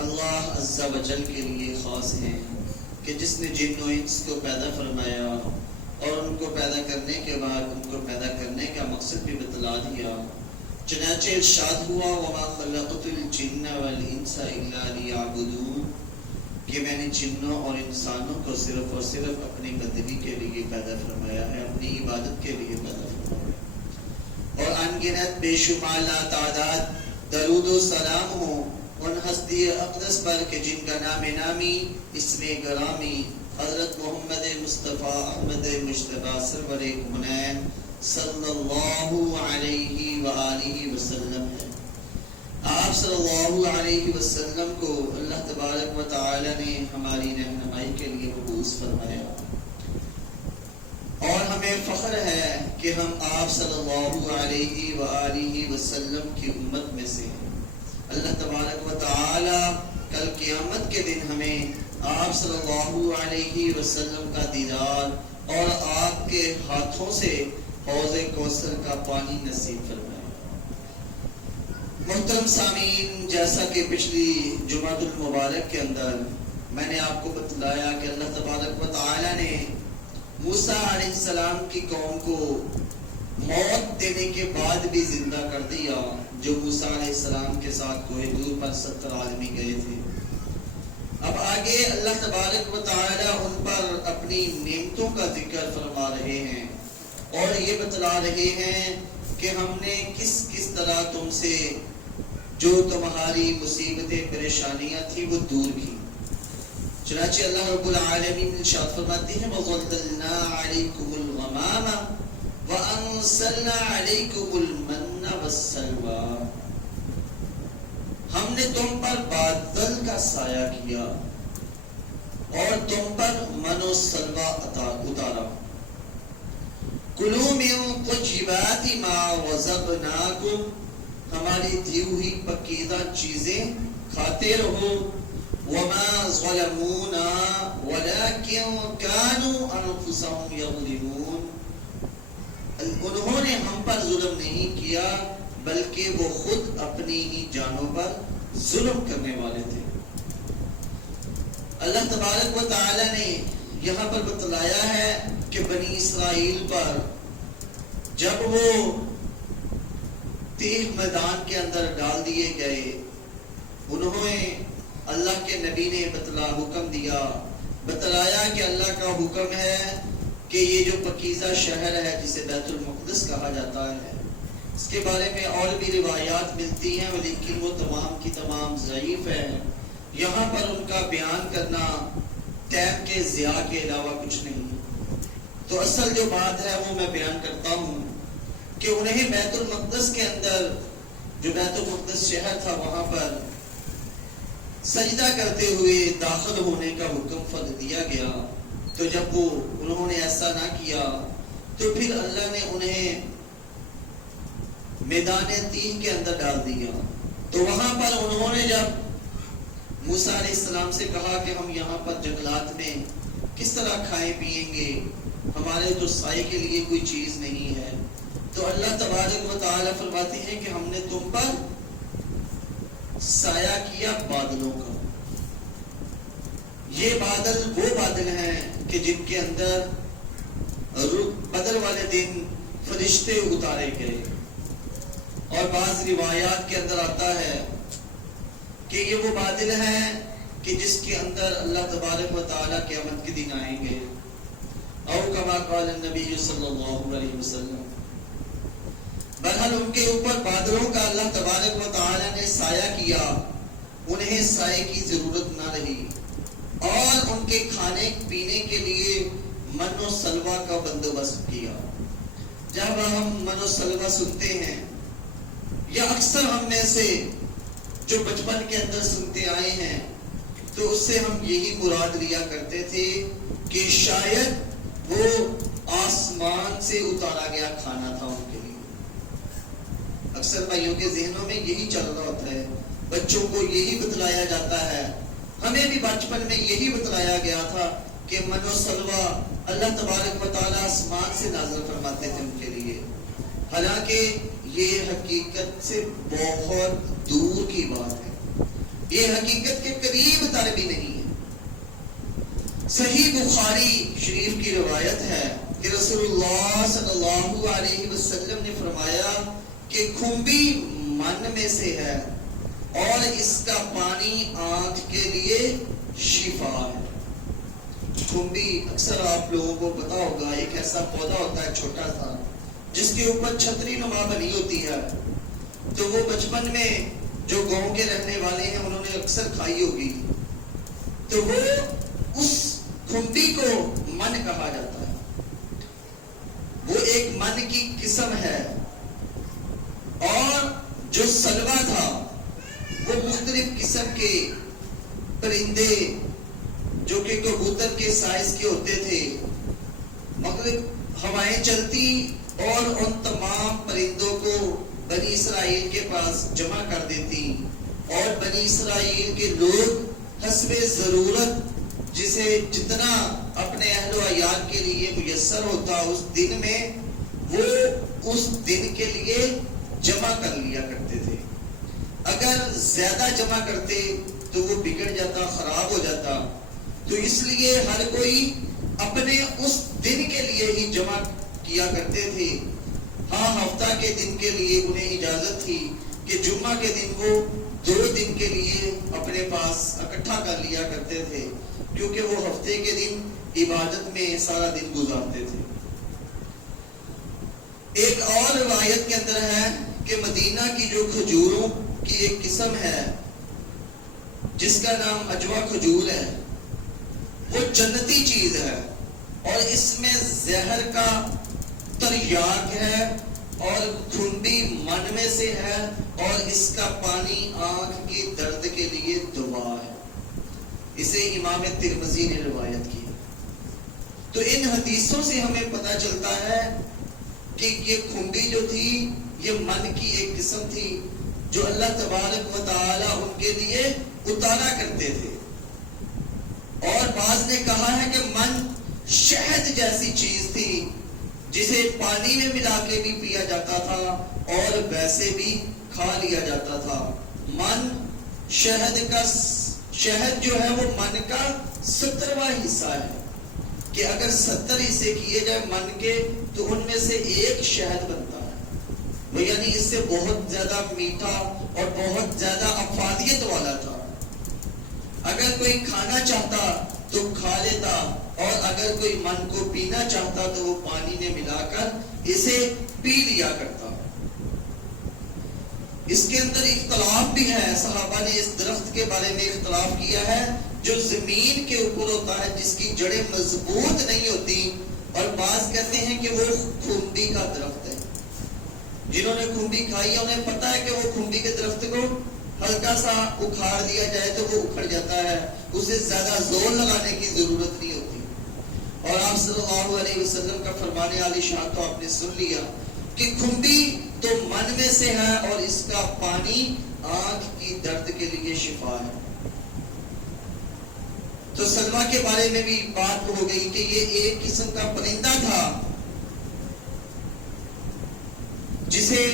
اللہ عز و جل کے لیے خاص ہیں کہ جس نے جن و انس کو پیدا فرمایا اور ان کو پیدا کرنے کے بعد ان کو پیدا کرنے کا مقصد بھی بتلا دیا. چنانچہ ارشاد ہوا وما خلقت الجن والانس الا لیعبدون کہ میں نے جنوں اور انسانوں کو صرف اور صرف اپنی بندگی کے لیے پیدا فرمایا ہے، اپنی عبادت کے لیے پیدا فرمایا ہے. اور انگنت بے شمار لا تعداد درود و سلام ہو ان ہستی اقدس پر کہ جن کا نام نامی اسم گرامی حضرت محمد مصطفیٰ احمد مجتبیٰ سرور کونین صلی اللہ علیہ وآلہ وسلم ہے. آپ صلی اللہ علیہ وسلم کو اللہ تبارک و تعالی نے ہماری رہنمائی کے لیے مبعوث فرمایا اور ہمیں فخر ہے کہ ہم آپ صلی اللہ علیہ وآلہ وسلم کی امت میں سے ہیں. اللہ تبارک و تعالی کل قیامت کے دن ہمیں آپ صلی اللہ علیہ وسلم کا دیدار اور آپ کے ہاتھوں سے حوض کوثر کا پانی نصیب فرمائے. محترم سامعین، جیسا کہ پچھلی جمعۃ المبارک کے اندر میں نے آپ کو بتلایا کہ اللہ تبارک و تعالی نے موسیٰ علیہ السلام کی قوم کو موت دینے کے بعد بھی زندہ کر دیا، جو موسیٰ علیہ السلام کے ساتھ کوہ طور پر 70 آدمی گئے تھے. اب آگے اللہ تبارک و تعالی ان پر اپنی نعمتوں کا ذکر فرما رہے ہیں اور یہ بتلا رہے ہیں کہ ہم نے کس کس طرح تم سے جو تمہاری مصیبتیں پریشانیاں تھی وہ دور کی. چنانچہ اللہ رب العالمین ارشاد فرماتے ہیں وَظَلَّلْنَا عَلَيْكُمُ الْغَمَامَ وَأَنزَلْنَا عَلَيْكُمُ الْمَنَّ وَالسَّلْوَىٰ ہم نے تم پر بادل کا سایہ کیا اور تم پر من و سلوہ اتارا. کلوا من طیبات ما رزقناکم ہماری دی ہوئی پکیزہ چیزیں کھاتے رہو. وما ظلمونا ولكن كانوا انفسهم يظلمون انہوں نے ہم پر ظلم نہیں کیا بلکہ وہ خود اپنی ہی جانوں پر ظلم کرنے والے تھے. اللہ تبارک و تعالی نے یہاں پر بتلایا ہے کہ بنی اسرائیل پر جب وہ تیغ میدان کے اندر ڈال دیے گئے، انہوں نے اللہ کے نبی نے حکم دیا، بتلایا کہ اللہ کا حکم ہے کہ یہ جو پکیزہ شہر ہے جسے بیت المقدس کہا جاتا ہے، اس کے بارے میں اور بھی روایات ملتی ہیں لیکن وہ تمام کی تمام ضعیف ہیں. یہاں پر ان کا بیان کرنا ٹائم کے ضیاع کے علاوہ کچھ نہیں. تو اصل جو بات ہے وہ میں بیان کرتا ہوں کہ انہیں بیت المقدس کے اندر جو بیت المقدس شہر تھا وہاں پر سجدہ کرتے ہوئے داخل ہونے کا حکم فرض دیا گیا. تو جب انہوں نے ایسا نہ کیا تو پھر اللہ نے انہیں میدان تیغ کے اندر ڈال دیا. تو وہاں پر انہوں نے جب موسیٰ علیہ السلام سے کہا کہ ہم یہاں پر جنگلات میں کس طرح کھائیں پیئیں گے، ہمارے تو سائے کے لیے کوئی چیز نہیں ہے، تو اللہ تبارک و تعالی فرماتے ہیں کہ ہم نے تم پر سایہ کیا بادلوں کا. یہ بادل وہ بادل ہیں کہ جن کے اندر بدر والے دن فرشتے اتارے گئے. اور بعض روایات کے اندر آتا ہے کہ یہ وہ بادل ہیں کہ جس کے اندر اللہ تبارک و تعالیٰ قیامت کے دن آئیں گے. او کما قال النبی صلی اللہ علیہ وسلم. بہرحال ان کے اوپر بادلوں کا اللہ تبارک و تعالیٰ نے سایہ کیا، انہیں سائے کی ضرورت نہ رہی اور ان کے کھانے پینے کے لیے من و سلوہ کا بندوبست کیا. جب ہم من و سلوہ سنتے ہیں یا اکثر ہم میں سے جو بچپن کے اندر سنتے آئے ہیں تو اس سے ہم یہی مراد لیا کرتے تھے کہ شاید وہ آسمان سے اتارا گیا کھانا تھا ان کے لیے. اکثر بھائیوں کے ذہنوں میں یہی چل رہا ہوتا ہے، بچوں کو یہی بتلایا جاتا ہے. ہمیں بھی بچپن میں یہی بتلایا گیا تھا کہ من و سلوہ اللہ تبارک و تعالیٰ آسمان سے نازل فرماتے تھے ان کے لیے. حالانکہ یہ حقیقت سے بہت دور کی بات ہے. یہ حقیقت کے قریب تر بھی نہیں ہے۔ صحیح بخاری شریف کی روایت ہے کہ رسول اللہ صلی اللہ علیہ وسلم نے فرمایا کہ کھمبی من میں سے ہے اور اس کا پانی آنکھ کے لیے شفا ہے۔ کھمبی اکثر آپ لوگوں کو پتا ہوگا، ایک ایسا پودا ہوتا ہے چھوٹا سا جس کے اوپر چھتری نما بنی ہوتی ہے، تو وہ بچپن میں جو گاؤں کے رہنے والے ہیں انہوں نے اکثر کھائی ہوگی۔ تو وہ اس کھمبی کو من کہا جاتا ہے، وہ ایک من کی قسم ہے۔ اور جو سلوا تھا وہ مختلف قسم کے پرندے جو کہ کبوتر کے سائز کے ہوتے تھے، مگر ہوائیں چلتی اور ان تمام پرندوں کو بنی اسرائیل کے پاس جمع کر دیتی، اور بنی اسرائیل کے لوگ حسب ضرورت جسے جتنا اپنے اہل و عیال کے لیے میسر ہوتا اس دن میں وہ اس دن کے لیے جمع کر لیا کرتے تھے۔ اگر زیادہ جمع کرتے تو وہ بگڑ جاتا، خراب ہو جاتا، تو اس لیے ہر کوئی اپنے اس دن کے لیے ہی جمع کیا کرتے تھے۔ ہاں، ہفتہ کے دن کے لیے انہیں اجازت تھی کہ جمعہ کے دن وہ 2 دن کے لیے اپنے پاس اکٹھا کر لیا کرتے تھے، کیونکہ وہ ہفتے کے دن عبادت میں سارا دن گزارتے تھے۔ ایک اور روایت کے اندر ہے کہ مدینہ کی جو کھجوروں کی ایک قسم ہے جس کا نام اجوا کھجور ہے، وہ جنتی چیز ہے اور اس میں زہر کا تریاق ہے اور کھمبی من میں سے ہے اور اس کا پانی آنکھ کی درد کے لیے دوا ہے۔ اسے امام ترمذی نے روایت کی۔ تو ان حدیثوں سے ہمیں پتہ چلتا ہے کہ یہ کھمبی جو تھی یہ من کی ایک قسم تھی جو اللہ تبارک و تعالی ان کے لیے اتارا کرتے تھے۔ اور بعض نے کہا ہے کہ من شہد جیسی چیز تھی جسے پانی میں ملا کے بھی پیا جاتا تھا اور ویسے بھی کھا لیا جاتا تھا۔ من شہد جو ہے وہ من کا 70واں حصہ ہے کہ اگر 70 حصے کیے جائے من کے تو ان میں سے ایک شہد بنتا ہے، وہ یعنی اس سے بہت زیادہ میٹھا اور بہت زیادہ افادیت والا تھا۔ اگر کوئی کھانا چاہتا تو کھا لیتا اور اگر کوئی من کو پینا چاہتا تو وہ پانی میں ملا کر اسے پی لیا کرتا۔ اس کے اندر اختلاف بھی ہے، صحابہ نے اس درخت کے بارے میں اختلاف کیا ہے جو زمین کے اوپر ہوتا ہے، جس کی جڑیں مضبوط نہیں ہوتی، اور بعض کہتے ہیں کہ وہ کھمبی کا درخت ہے۔ جنہوں نے کھمبی کھائی ہے انہیں پتا ہے کہ وہ کھمبی کے درخت کو ہلکا سا اکھاڑ دیا جائے تو وہ اکھڑ جاتا ہے، اسے زیادہ زور لگانے کی ضرورت نہیں ہوتی۔ اور آپ صلی اللہ علیہ وسلم کا فرمان عالی شان تو آپ نے سن لیا کہ کھمبی تو من میں سے ہے اور اس کا پانی آنکھ کی درد کے لیے شفا ہے۔ تو سلما کے بارے میں بھی بات ہو گئی کہ یہ ایک قسم کا پرندہ تھا جسے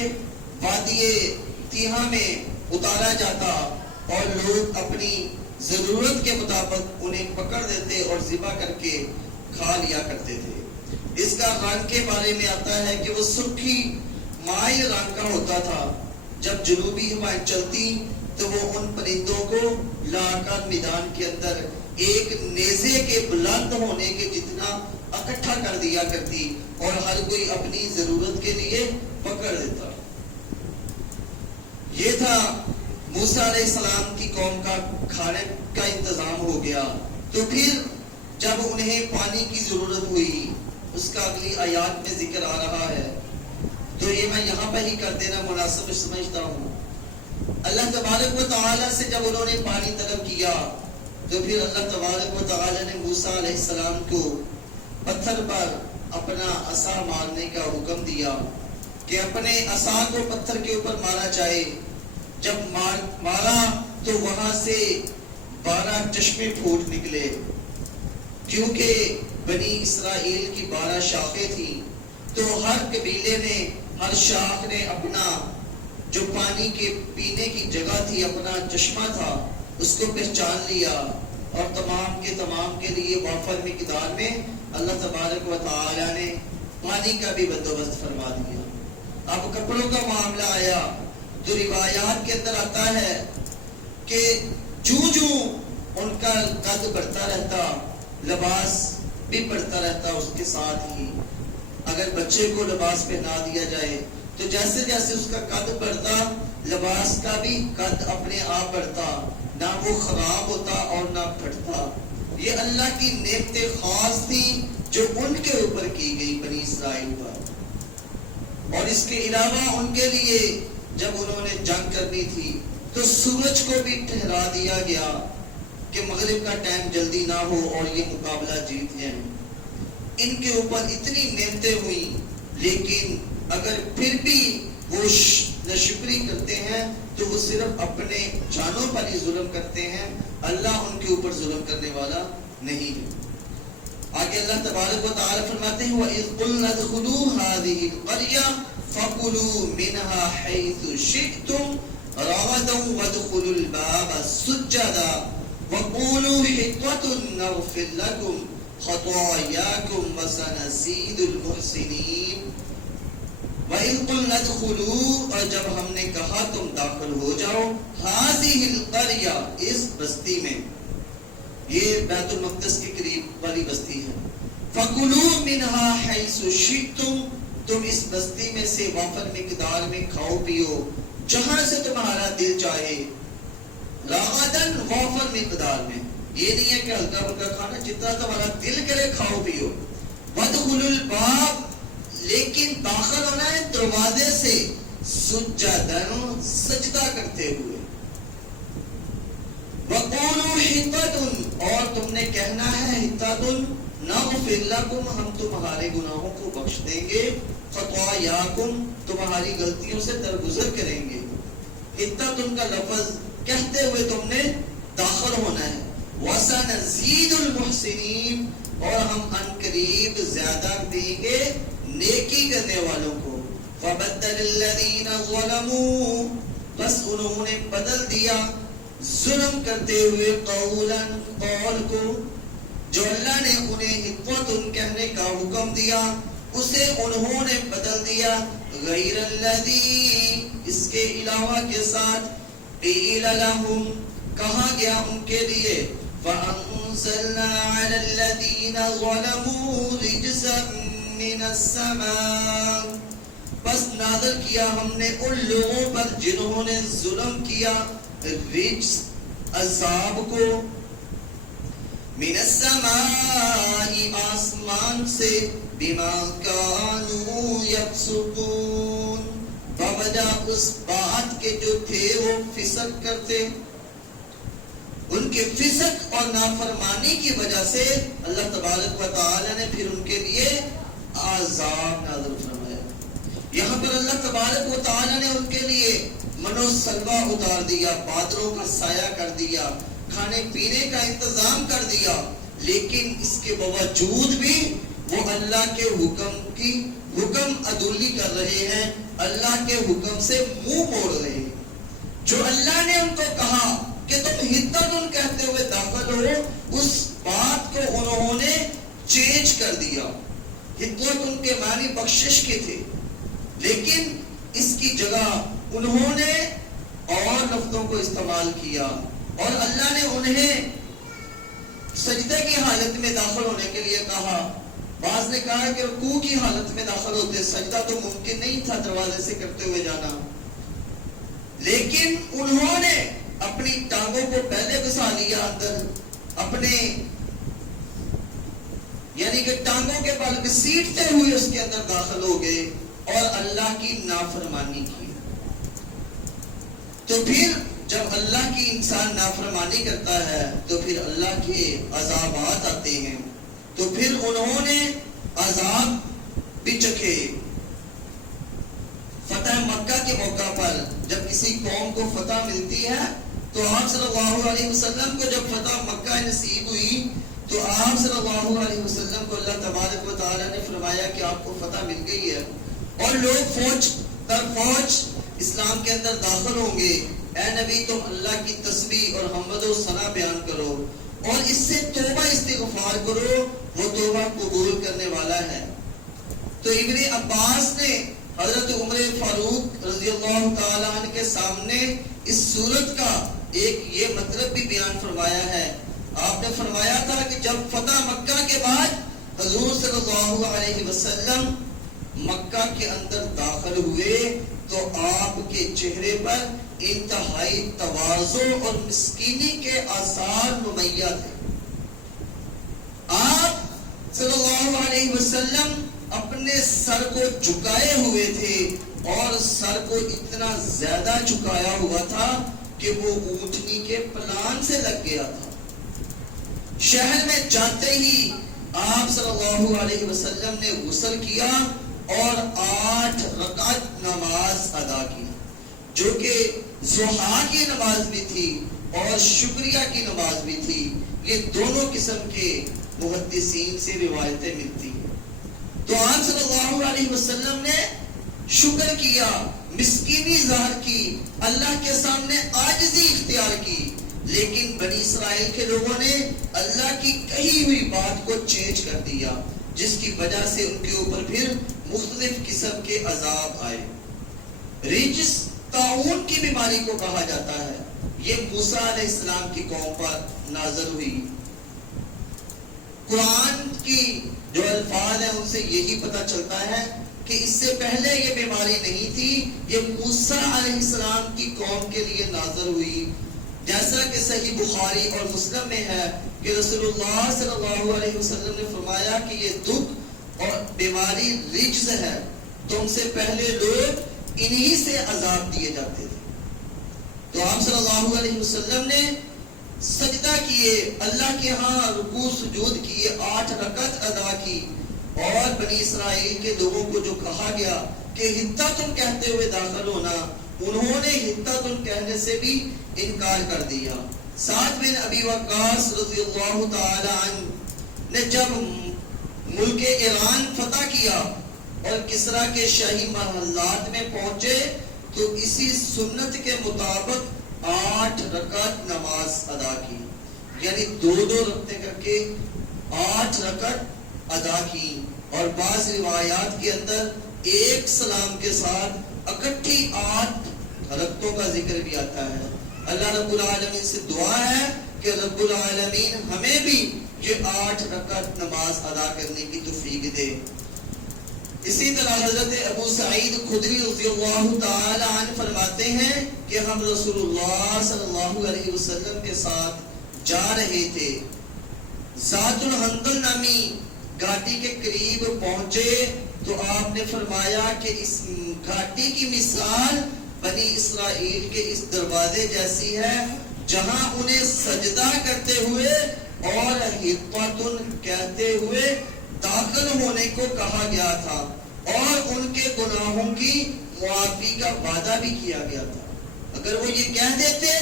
وادی تیہا میں اتارا جاتا اور لوگ اپنی ضرورت کے مطابق انہیں پکڑ دیتے اور ذبح کر کے کھا لیا کرتے تھے۔ اس کا رنگ کے بارے میں آتا ہے کہ وہ سرخی مائل رنگ کا ہوتا تھا۔ جب جنوبی ہوائیں چلتی تو وہ ان پرندوں کو لا کر میدان کے اندر ایک نیزے کے بلند ہونے کے جتنا اکٹھا کر دیا کرتی اور ہر کوئی اپنی ضرورت کے لیے پکڑ دیتا۔ یہ تھا موسیٰ علیہ السلام کی قوم کا کھانے کا انتظام ہو گیا۔ تو پھر جب انہیں پانی کی ضرورت ہوئی، اس کا اگلی آیات میں ذکر آ رہا ہے، تو یہ میں یہاں پہ ہی کر دینا مناسب سمجھتا ہوں۔ اللہ تبارک و تعالی سے جب انہوں نے پانی طلب کیا تو پھر اللہ تبارک و تعالی نے موسیٰ علیہ السلام کو پتھر پر اپنا عصا مارنے کا حکم دیا کہ اپنے عصا کو پتھر کے اوپر مارا جائے۔ جب مارا تو وہاں سے 12 چشمے پھوٹ نکلے، کیونکہ بنی اسرائیل کی 12 شاخیں تھیں، تو ہر قبیلے نے، ہر شاخ نے اپنا جو پانی کے پینے کی جگہ تھی، اپنا چشمہ تھا، اس کو پہچان لیا اور تمام کے لیے وافر مقدار میں اللہ تبارک و تعالی نے پانی کا بھی بندوبست فرما دیا. اب کپڑوں کا معاملہ آیا تو روایات کے اندر آتا ہے کہ جو ان کا قد بڑھتا رہتا لباس بھی بڑھتا رہتا. اس کے ساتھ ہی اگر بچے کو لباس پہنا دیا جائے تو جیسے جیسے اس کا قد بڑھتا لباس کا بھی قد اپنے آپ بڑھتا, نہ وہ خراب ہوتا اور نہ پھٹتا. یہ اللہ کی نعمت خاص تھی جو ان کے اوپر کی گئی بنی اسرائیل پر. اور اس کے علاوہ ان کے لیے جب انہوں نے جنگ کرنی تھی تو سورج کو بھی ٹھہرا دیا گیا کہ مغرب کا ٹائم جلدی نہ ہو اور یہ مقابلہ جیت جائیں. ان کے اوپر اتنی نعمتیں ہوئی, لیکن اگر پھر بھی وہ ناشکری کرتے ہیں تو وہ صرف اپنے جانوں پر ہی ظلم کرتے ہیں, اللہ ان کے اوپر ظلم کرنے والا نہیں ہے. آگے اللہ تبارک و تعالی فرماتے ہیں وَإِذْ قُلْنَا ادْخُلُوا هَٰذِهِ الْقَرْيَةَ فَكُلُوا مِنْهَا حَيْثُ شِئْتُمْ رَغَدًا وَادْخُلُوا الْبَابَ سُجَّدًا وَقُولُوا حِطَّةٌ نَغْفِرْ لَكُمْ خَطَايَاكُمْ وَسَنَزِيدُ الْمُحْسِنِينَ. وَإِذْ قُلْنَا ادْخُلُوا, اور جب ہم نے کہا تم داخل ہو جاؤ, هَٰذِهِ الْقَرْيَةَ, اس بستی میں, یہ بیت المقدس کے قریب والی بستی ہے. فَكُلُوا مِنْهَا حَيْثُ شِئْتُمْ, تم اس بستی میں سے وافر مقدار میں کھاؤ پیو جہاں سے تمہارا دل چاہے. رَغَدًا, وافر مقدار میں, یہ نہیں ہے کہ ہلکا پھلکا کھانا, جتنا تمہارا دل کرے کھاؤ پیو. وَادْخُلُوا الْبَابَ, لیکن داخل ہونا ہے دروازے سے, سجداً, سجدہ کرتے ہوئے. وَقُولُوا حِطَّةٌ, اور تم نے کہنا ہے حِطَّةٌ نَغْفِرْ لَكُمْ, ہم تمہارے گناہوں کو بخش دیں گے. خَطَايَاكُمْ, تمہاری غلطیوں سے درگزر کریں گے. حِطَّةٌ کا لفظ کہتے ہوئے تم نے داخل ہونا ہے. وَسَنَزِيدُ الْمُحْسِنِينَ, اور ہم انقریب زیادہ دیں گے نیکی کرنے والوں کو. فَبَدَّلَ الَّذِينَ ظَلَمُوا, بس انہوں نے بدل دیا ظلم کرتے ہوئے قولاً, قول کو, جو اللہ نے انہیں حِطَّةٌ کہنے کا حکم دیا اسے انہوں نے بدل دیا غیر الذی, اس کے علاوہ کے ساتھ, قیل لہم, کہا گیا ان کے لیے, فَأَنزَلْنَا عَلَى الَّذِينَ ظَلَمُوا رِجْزًا مِّنَ السَّمَاءِ, بس نازل کیا ہم نے ان لوگوں پر جنہوں نے ظلم کیا رجز, عذاب کو, من السماء, آسمان سے, بما كانوا يفسقون, بوجہ اس بات کے جو تھے وہ فسق کرتے. ان کے فسق اور نافرمانی کی وجہ سے اللہ تبارک و تعالی نے پھر ان کے لیے عذاب نازل فرمایا. یہاں پر اللہ تبارک و تعالی نے ان کے لیے منو سلوہ اتار دیا, بادلوں کا سایہ کر دیا, کھانے پینے کا انتظام کر دیا, لیکن اس کے باوجود بھی وہ اللہ کے حکم عدولی کر رہے ہیں, اللہ کے حکم سے منہ موڑ رہے ہیں. جو اللہ نے ان کو کہا کہ تم حِطَّةٌ کہتے ہوئے داخل ہو, اس بات کو انہوں نے چینج کر دیا. حِطَّةٌ کے معنی بخشش کے تھے, لیکن اس کی جگہ انہوں نے اور لفظوں کو استعمال کیا, اور اللہ نے انہیں سجدے کی حالت میں داخل ہونے کے لیے کہا. بعض نے کہا کہ رکوع کی حالت میں داخل ہوتے, سجدہ تو ممکن نہیں تھا دروازے سے کرتے ہوئے جانا, لیکن انہوں نے اپنی ٹانگوں کو پہلے گھسا لیا اندر, اپنے یعنی کہ ٹانگوں کے بل گھسیٹتے ہوئے اس کے اندر داخل ہو گئے اور اللہ کی نافرمانی کی. تو پھر جب اللہ کی انسان نافرمانی کرتا ہے تو پھر اللہ کے عذابات آتے ہیں. تو پھر انہوں نے عذاب بھی چکھے. فتح مکہ کے موقع پر جب کسی قوم کو فتح ملتی ہے تو آپ صلی اللہ علیہ وسلم کو جب فتح مکہ نصیب ہوئی تو آپ صلی اللہ علیہ وسلم کو اللہ تبارک و تعالی نے فرمایا کہ آپ کو فتح مل گئی ہے اور لوگ فوج در فوج اسلام کے اندر داخل ہوں گے. اے نبی تم اللہ کی تسبیح اور حمد و ثنا بیان کرو اور اس سے توبہ استغفار کرو، وہ توبہ قبول کرنے والا ہے۔ تو ابن عباس نے حضرت عمر فاروق رضی اللہ تعالیٰ عنہ کے سامنے اس سورت کا ایک یہ مطلب بھی بیان فرمایا ہے۔ آپ نے فرمایا تھا کہ جب فتح مکہ کے بعد حضور صلی اللہ علیہ وسلم مکہ کے اندر داخل ہوئے تو آپ کے چہرے پر انتہائی تواضع اور مسکینی کے آثار نمایاں تھے۔ آپ صلی اللہ علیہ وسلم اپنے سر کو جھکائے ہوئے تھے اور سر کو اتنا زیادہ جھکایا ہوا تھا کہ وہ اونٹنی کے پلان سے لگ گیا تھا۔ شہر میں جاتے ہی آپ صلی اللہ علیہ وسلم نے غسل کیا اور 8 رکعت نماز ادا کی، جو کہ ضحیٰ کی نماز بھی تھی اور شکریہ کی نماز بھی تھی۔ یہ دونوں قسم کے محدثین سے روایتیں ملتی ہیں۔ تو آپ صلی اللہ علیہ وسلم نے شکر کیا، مسکینی ظاہر کی، اللہ کے سامنے عاجزی اختیار کی، لیکن بنی اسرائیل کے لوگوں نے اللہ کی کہی ہوئی بات کو چینج کر دیا، جس کی وجہ سے ان کے اوپر پھر مختلف قسم کے عذاب آئے۔ رجس طاعون کی بیماری کو کہا جاتا ہے، یہ موسیٰ علیہ السلام کی قوم پر نازل ہوئی۔ قرآن کی جو الفاظ ہیں ان سے یہی پتہ چلتا ہے کہ اس سے پہلے یہ بیماری نہیں تھی، یہ موسیٰ علیہ السلام کی قوم کے لیے نازل ہوئی۔ جیسا کہ صحیح بخاری اور مسلم میں ہے کہ رسول اللہ صلی اللہ علیہ وسلم نے فرمایا کہ یہ دکھ اور بیماری رجز ہے، تم سے پہلے لوگ انہی سے عذاب دیے جاتے تھے۔ تو آپ صلی اللہ علیہ وسلم نے سجدہ کیے، اللہ کے ہاں رکوع سجود کیے، 8 رکعت ادا کی، اور بنی اسرائیل کے لوگوں کو جو کہا گیا کہ حتیٰ تم کہتے ہوئے داخل ہونا، انہوں نے حتیٰ تم کہنے سے بھی انکار کر دیا۔ سعد بن ابی وقاص رضی اللہ تعالی عنہ نے جب ملک ایران فتح کیا اور کسریٰ کے شاہی محلات میں پہنچے تو اسی سنت کے مطابق 8 رکعت نماز ادا کی، یعنی 2 رکعتیں کر کے 8 رکعت ادا کی، اور بعض روایات کے اندر ایک سلام کے ساتھ اکٹھی 8 رکعتوں کا ذکر بھی آتا ہے۔ اللہ رب العالمین سے دعا ہے کہ رب العالمین ہمیں بھی یہ 8 رکعت نماز ادا کرنے کی توفیق دے۔ اسی طرح حضرت ابو سعید خدری رضی اللہ تعالی عنہ فرماتے ہیں کہ ہم رسول اللہ صلی اللہ علیہ وسلم کے ساتھ جا رہے تھے، ذات الحنظل نامی گھاٹی کے قریب پہنچے تو آپ نے فرمایا کہ اس گھاٹی کی مثال بنی اسرائیل کے اس دروازے جیسی ہے جہاں انہیں سجدہ کرتے ہوئے اور حطۃ کہتے ہوئے داخل ہونے کو کہا گیا تھا، اور ان کے گناہوں کی معافی کا وعدہ بھی کیا گیا تھا۔ اگر وہ یہ کہہ دیتے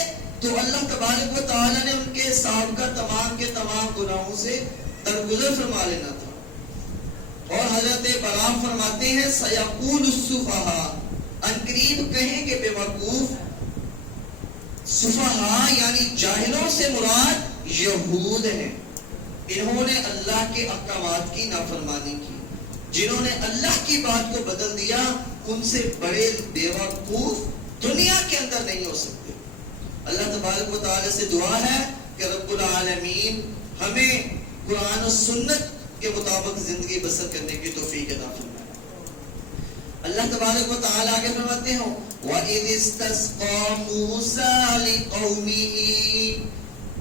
تو اللہ تبارک و تعالیٰ نے ان کے سابقہ تمام کے تمام گناہوں سے درگزر فرما لینا تھا۔ اور حضرت برام فرماتے ہیں سیقول السفہاء، انقریب کہیں کہ بے وقوف، سفہاء یعنی جاہلوں سے مراد یہود ہیں، انہوں نے اللہ کے احکامات کی نافرمانی کی، جنہوں نے اللہ کی بات کو بدل دیا، ان سے بڑے بے وقوف دنیا کے اندر نہیں ہو سکتے۔ اللہ تبارک و تعالی سے دعا ہے کہ رب العالمین ہمیں قرآن و سنت کے مطابق زندگی بسر کرنے کی توفیق عطا فرمائے۔ اللہ تبارک و تعالی آگے فرماتے ہیں وَإِذِ اسْتَسْقَىٰ مُوسَىٰ لِقَوْمِهِ،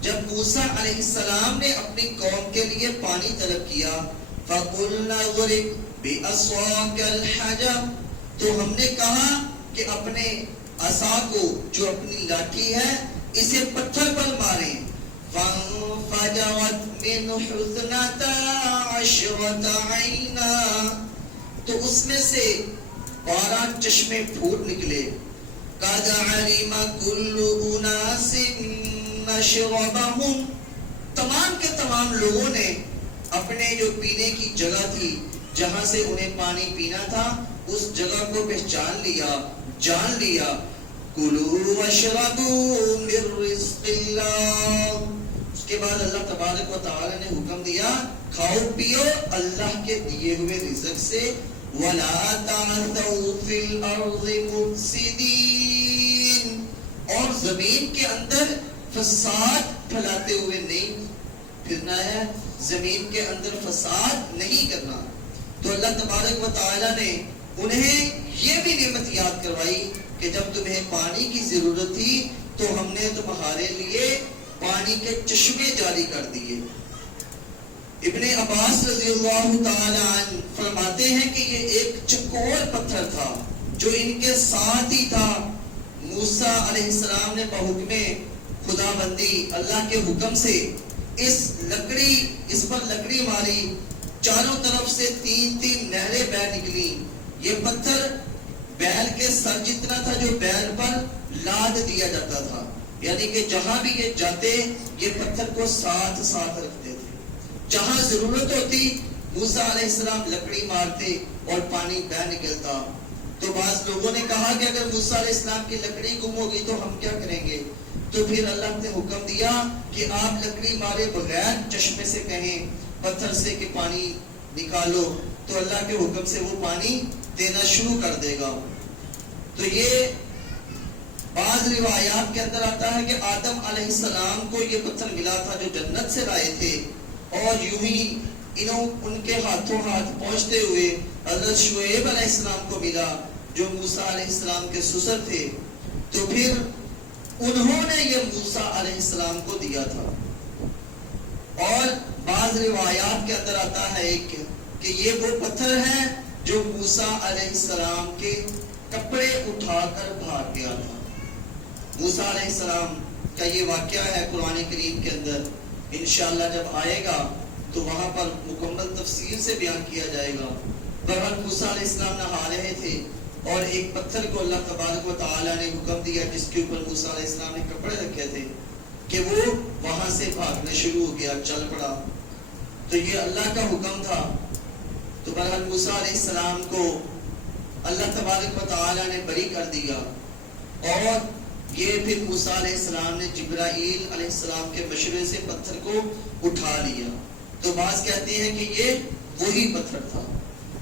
جب موسیٰ علیہ السلام نے اپنی قوم کے لیے پانی طلب کیا، فَقُلْنَا اضْرِبْ بِعَصَاكَ الْحَجَرَ، تو ہم نے کہا کہ اپنے عصا کو جو اپنی لاٹھی ہے اسے پتھر پر ماریں، فَانْفَجَرَتْ مِنْهُ اثْنَتَا عَشْرَةَ عَيْنًا، تو اس میں سے 12 چشمے پھوٹ نکلے، قَدْ عَلِمَ كُلُّ أُنَاسٍ مَشْرَبَهُمْ، تمام کے تمام لوگوں نے اپنے جو پینے کی جگہ تھی جہاں سے انہیں پانی پینا تھا اس جگہ کو پہچان لیا، جان لیا، کلوا واشربوا من رزق اللہ. اس کے بعد اللہ تبارک و تعالی نے حکم دیا کھاؤ پیو اللہ کے دیے ہوئے رزق سے. وَلَا تَعْثَوْا فِي الْأَرْضِ مُفْسِدِينَ, اور زمین کے اندر فساد پھیلاتے ہوئے نہیں پھرنا ہے, زمین کے اندر فساد نہیں کرنا. تو اللہ تبارک و تعالی نے انہیں یہ بھی نعمت یاد کروائی کہ جب تمہیں پانی کی ضرورت تھی تو ہم نے تمہارے لیے پانی کے چشمے جاری کر دیے. ابن عباس رضی اللہ تعالی عنہ فرماتے ہیں کہ یہ ایک چکور پتھر تھا جو ان کے ساتھ ہی تھا. موسیٰ علیہ السلام نے بحکم خدا بندی اللہ کے حکم سے اس پر لکڑی ماری, چاروں طرف سے 3 نہریں بہ نکلی. یہ پتھر بیل کے سر جتنا تھا جو بیل پر لاد دیا جاتا تھا, یعنی کہ جہاں بھی یہ جاتے یہ پتھر کو ساتھ رکھتے تھے. جہاں ضرورت ہوتی موسیٰ علیہ السلام لکڑی مارتے اور پانی بہ نکلتا. تو بعض لوگوں نے کہا کہ اگر موسیٰ علیہ السلام کی لکڑی گم ہوگی تو ہم کیا کریں گے؟ تو پھر اللہ نے حکم دیا کہ آپ لکڑی مارے بغیر چشمے سے کہیں پتھر سے کہ پانی نکالو, تو اللہ کے حکم سے وہ پانی دینا شروع کر دے گا. تو یہ بعض روایات کے اندر آتا ہے کہ آدم علیہ السلام کو یہ پتھر ملا تھا جو جنت سے لائے تھے, اور یوں ہی ان کے ہاتھوں ہاتھ پہنچتے ہوئے حضرت شعیب علیہ السلام کو ملا جو موسیٰ علیہ السلام کے سسر تھے. تو پھر انہوں نے یہ موسیٰ علیہ السلام کو دیا تھا. اور بعض روایات کے اندر آتا ہے کہ یہ وہ پتھر ہے جو موسیٰ علیہ السلام کے کپڑے اٹھا کر بھاگ گیا تھا. موسیٰ علیہ السلام کا یہ واقعہ ہے قرآن کریم کے اندر, انشاءاللہ جب آئے گا تو وہاں پر مکمل تفصیل سے بیان کیا جائے گا. بہرحال موسیٰ علیہ السلام نہا رہے تھے اور ایک پتھر کو اللہ تبارک و تعالی نے حکم دیا جس کے اوپر موسیٰ علیہ السلام نے کپڑے رکھے تھے کہ وہ وہاں سے بھاگنا شروع ہو گیا, چل پڑا. تو یہ اللہ کا حکم تھا. تو بہرحال موسیٰ علیہ السلام کو اللہ تبارک و تعالی نے بری کر دیا, اور یہ پھر موسیٰ علیہ السلام نے جبرائیل علیہ السلام کے مشورے سے پتھر کو اٹھا لیا. تو بعض کہتے ہیں کہ یہ وہی پتھر تھا.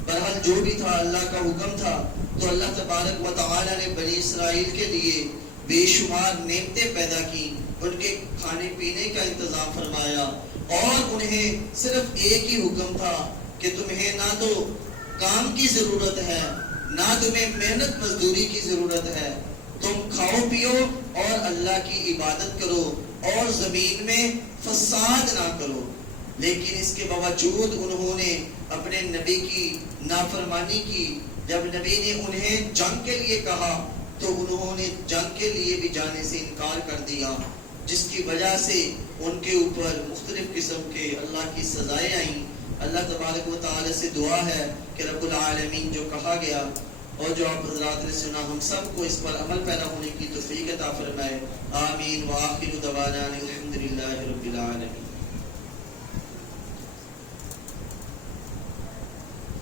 بہرحال جو بھی تھا اللہ کا حکم تھا. تو اللہ تبارک و تعالی نے بنی اسرائیل کے لیے بے شمار نعمتیں پیدا کی, ان کے کھانے پینے کا انتظام فرمایا, اور انہیں صرف ایک ہی حکم تھا کہ تمہیں نہ تو کام کی ضرورت ہے نہ تمہیں محنت مزدوری کی ضرورت ہے, تم کھاؤ پیو اور اللہ کی عبادت کرو اور زمین میں فساد نہ کرو. لیکن اس کے باوجود انہوں نے اپنے نبی کی نافرمانی کی. جب نبی نے انہیں جنگ کے لیے کہا تو انہوں نے جنگ کے لیے بھی جانے سے انکار کر دیا, جس کی وجہ سے ان کے اوپر مختلف قسم کے اللہ کی سزائیں آئیں. اللہ تبارک و تعالی سے دعا ہے کہ رب العالمین جو کہا گیا اور جو آپ حضرات نے سنا ہم سب کو اس پر عمل پیدا ہونے کی توفیق عطا فرمائے. آمین. وآخر دعوانا الحمدللہ رب العالمین.